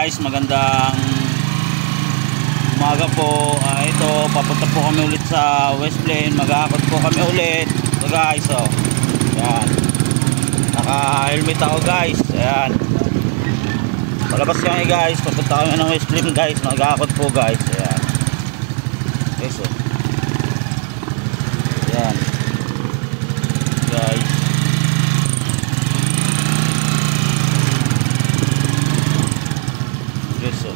guys, magandang umaga po. Ito, papunta po kami ulit sa West Plain. Mag-aakot po kami ulit. So guys, oh. Ayan. Naka-helmet ako guys. Ayan. Palabas kami guys. Papunta kami ng West Plain guys. Mag-aakot po guys. Ayan. Okay, so. Ayan. Guys. So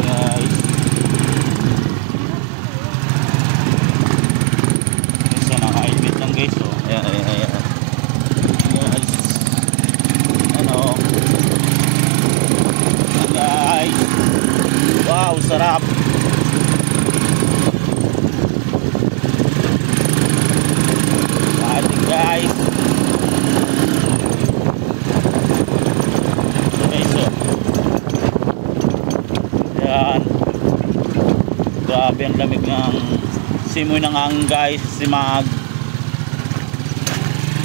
guys, isa naka-helmet lang guys. So ayan, guys, ano guys, wow, sarap. Guys, grabe ang lamig ng simoy ng hangin guys.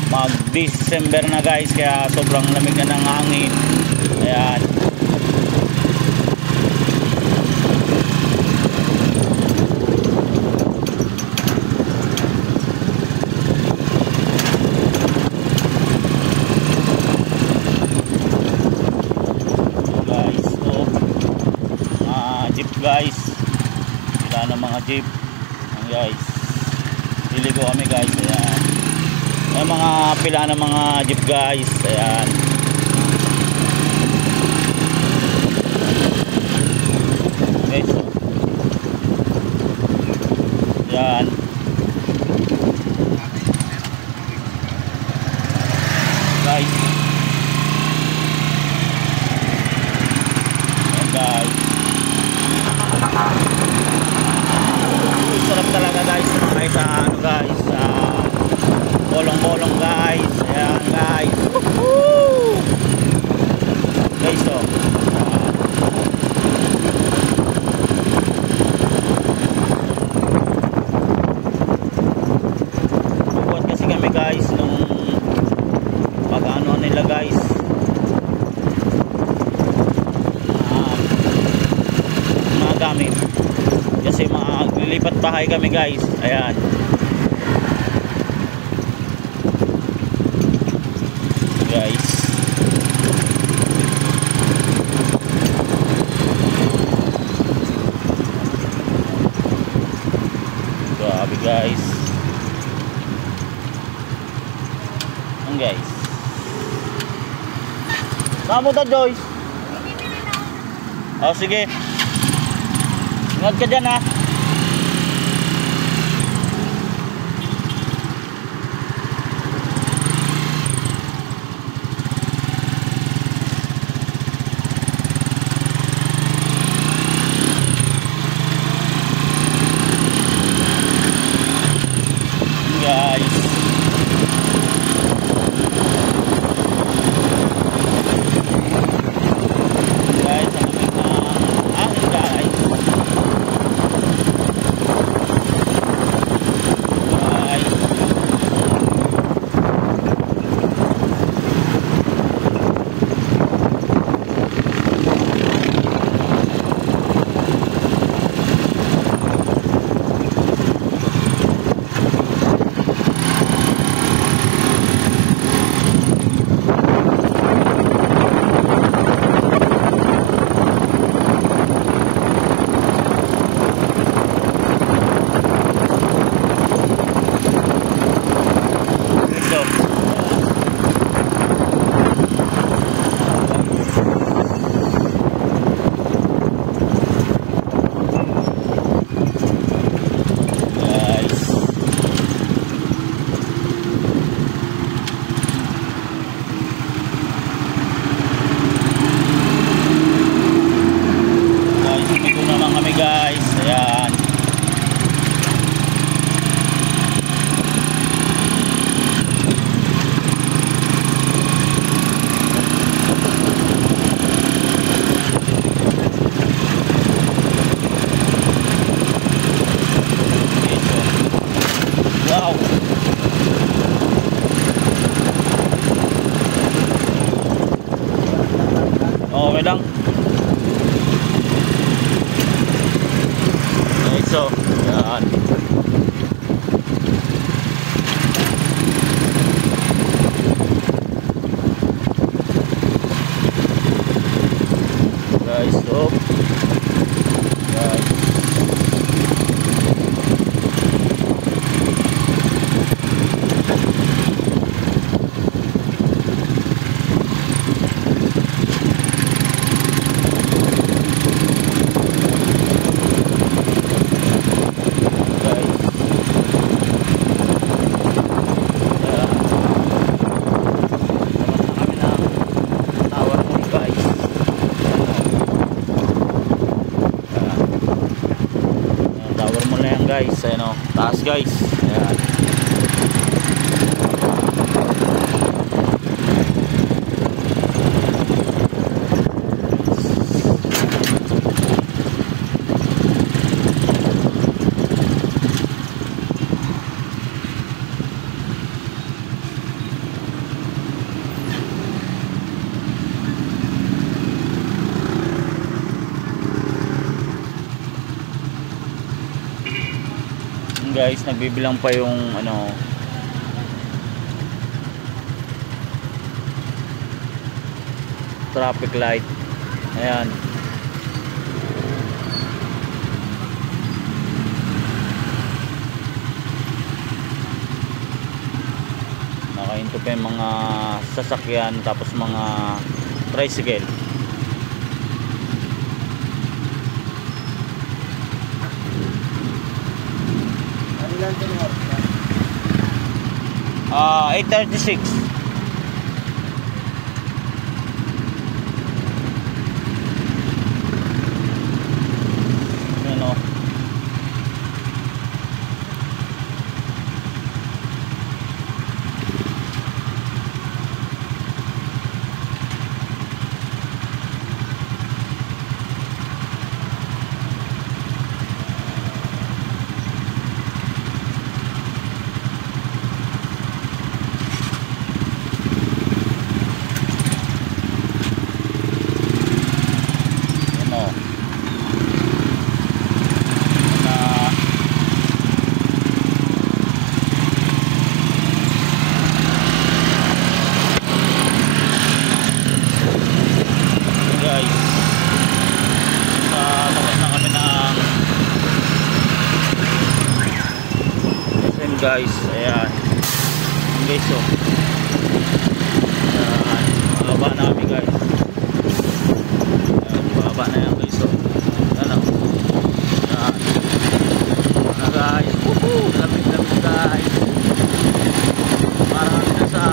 Mag December na guys, kaya sobrang lamig na ng hangin. Ayan. Guys, so jeep guys, pila ng mga jeep. Ayan guys, liligo kami guys. Ayan, may mga pila ng mga jeep guys. Ayan, okay, so ayan guys. Ayan guys, sarap talaga guys sumakay sa ano guys, bolong-bolong guys. Ayan guys, woohoo guys. So buwan kasi kami guys nung pag-ano nila guys, mga gamit kasi maglilipat bahay kami guys. Ayan guys, grabe guys. Ayan guys, saan mo ta Joyce? Oh sige, ingat ka dyan ha. Guys, guys, ang lamig ng hangin guys. Okay lang. Okay, so yan. Guys, so guys, guys, ano, taas guys. Ayan. Guys, nagbibilang pa yung ano, traffic light. Ayan. Nakahinto pa yung mga sasakyan, tapos mga tricycle. Ilan din yung oras na? 8:36. Ano? Guys, ayan guys, so ayan, bababa na kami guys. Ayan, bababa na yan guys, so ayan, ayan na guys, woohoo, lamig guys, parang na sa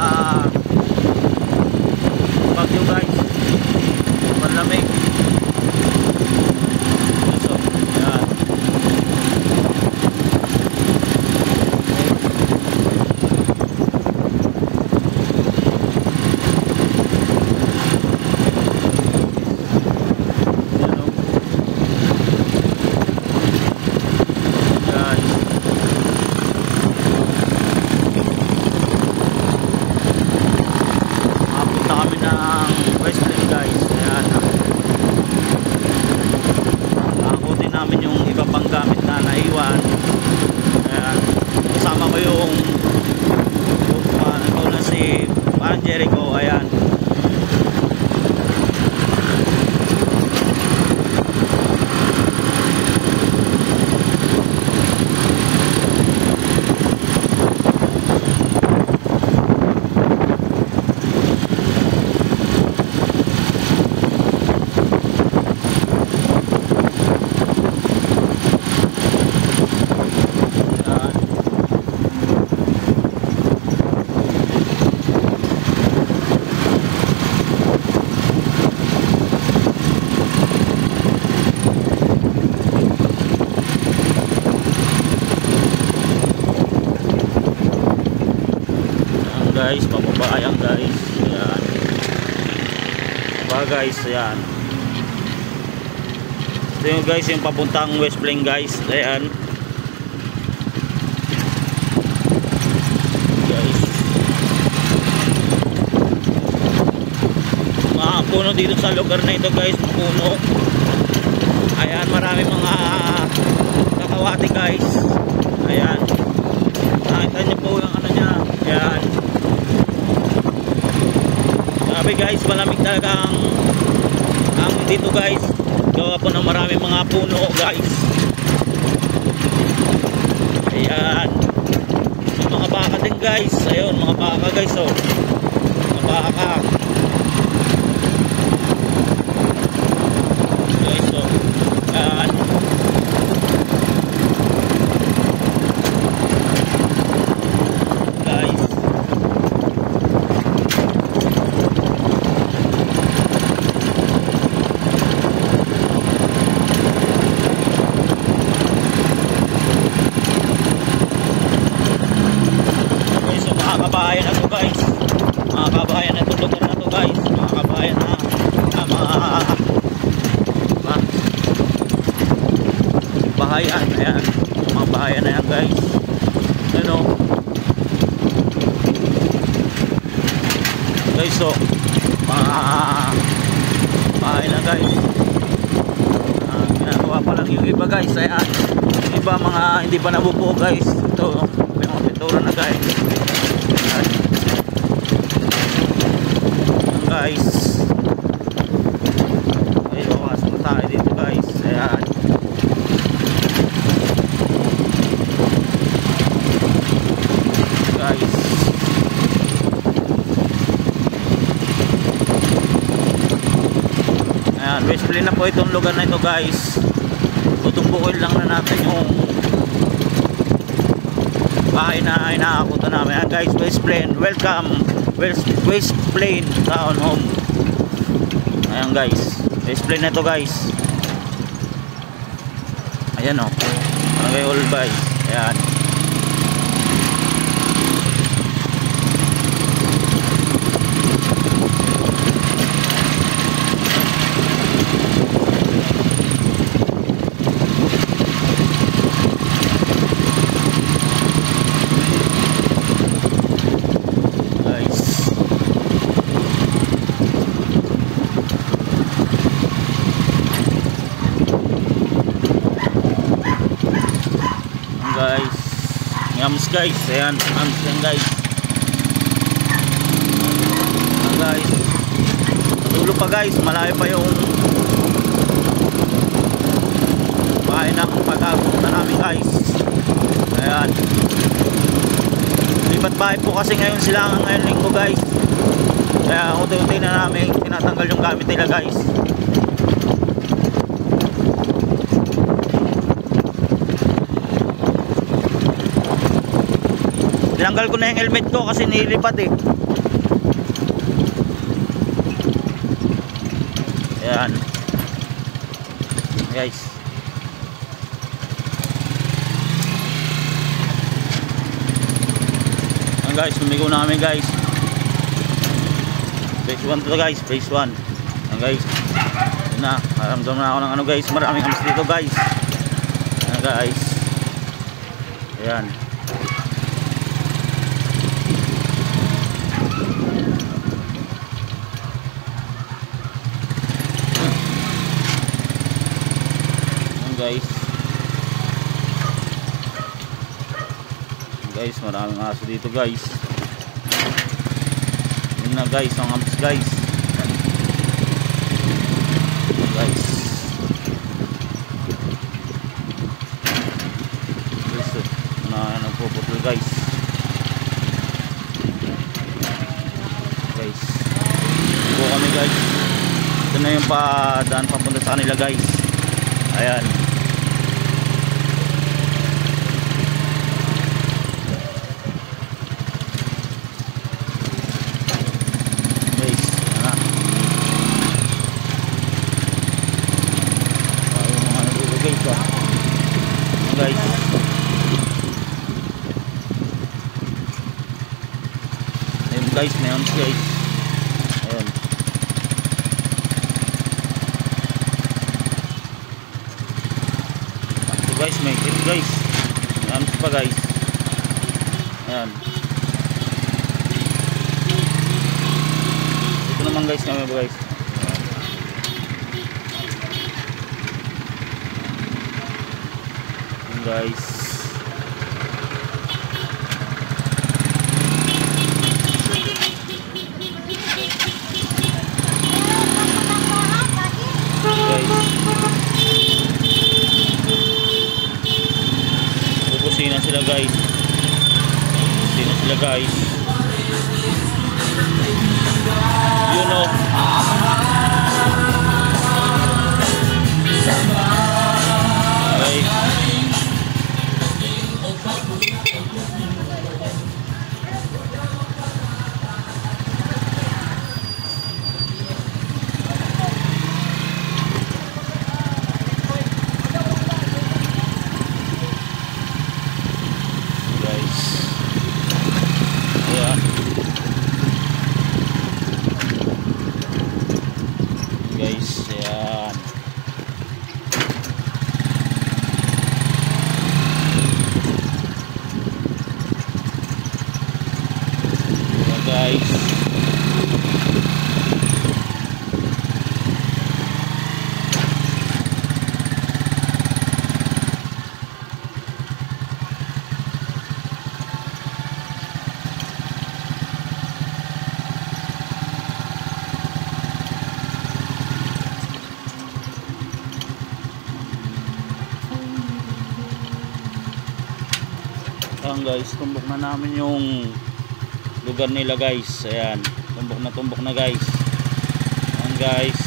Baguio guys, malamig. So ayan, kasama ko yung ito na si Jericho. Ayan, guys, pababa yan guys. Ayan, pababa guys. Ayan, ito yung guys yung papuntang West Plain guys. Ayan guys, puno dito sa lugar na ito guys, puno. Ayan, marami mga kakawati guys. Ayan, nakita nyo po yung ano nya. Ayan, sabi guys, malamig talaga ang dito guys, gawa po ng marami mga puno guys. Ayan, yung mga baka din guys. Ayun, mga baka guys, oh, mga baka guys, oh. Ayan, guys, so mga kabayan na to guys, mga kabayan na to lugar na to guys, mga kabayan na mga bahayan. Ayan, mga bahayan na yan guys. Ano guys, so mga bahay na guys. Ginagawa pa lang yung iba guys. Ayan, yung iba mga hindi pa nabubuo guys. Ito may mga pintura na guys. Ayan guys, ay wakas mo tayo dito guys. Ayan, guys, ayan, basically na po itong lugar na ito guys. Tutumbukin lang na natin yung bahay na inaakutan namin. Ayan guys, West Plain, welcome West Plain Town Home. Ayan guys, West Plain na ito guys. Ayan o, Barangay Olbay. Ayan, guys, yams guys. Ayan, yams yan guys. Ayan guys, dulo pa guys, malayo pa yung bahay na pag-agutan namin guys. Ayan, lipat bahay po kasi ngayon sila ngayon linggo guys, kaya unti-unti na namin tinatanggal yung gamit nila guys. Tinanggal ko na yung helmet ko kasi nilipat eh. Ayan guys, ayan guys, sumigaw na kami guys. Phase 1 to guys, phase 1. Ayan guys, yun na, naramdam na ako ng ano guys, maraming amas dito guys. Ayan guys, ayan. Guys, guys, maraming aso dito guys. Yun na guys, ang amps guys. Guys, na nagpuputol guys. Guys, ito kami guys. Ito na yung daan papunta sa kanila guys. Ayan, guys, ayun guys, may arms guys. Ayun, ito guys, may hit guys, may arms pa guys. Ayan, ito naman guys, kami guys. guys. Pupusina sila guys. Pupusina sila guys. You know. Guys, ayan. Ayan guys. Ayan guys, tumbok na namin yung lugar nila guys. Ayan, tumbok na guys. Ayan guys.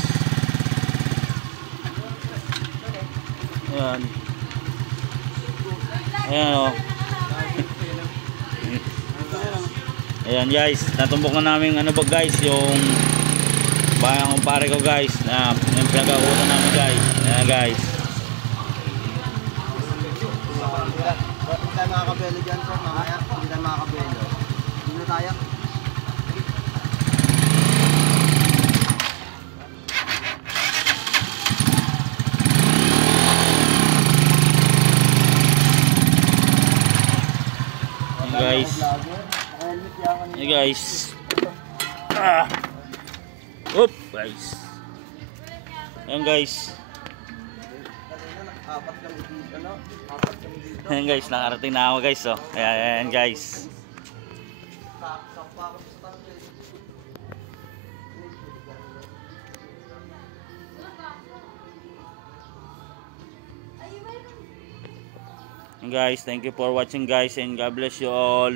Ayan. Ayan o. Ayan guys, natumbok na namin ano ba guys, yung bayang kumpare ko guys. Yung pinag-akutan namin guys. Ayan guys. Hindi tayo makakabelo dyan sir, mamaya. Hindi tayo makakabelo. Hindi na tayo. Guys. Hey guys. Oop guys. Ayan guys. Ayan guys, nakarating na ako guys. Oh. Ayan guys. Ayan guys, thank you for watching guys, and God bless you all.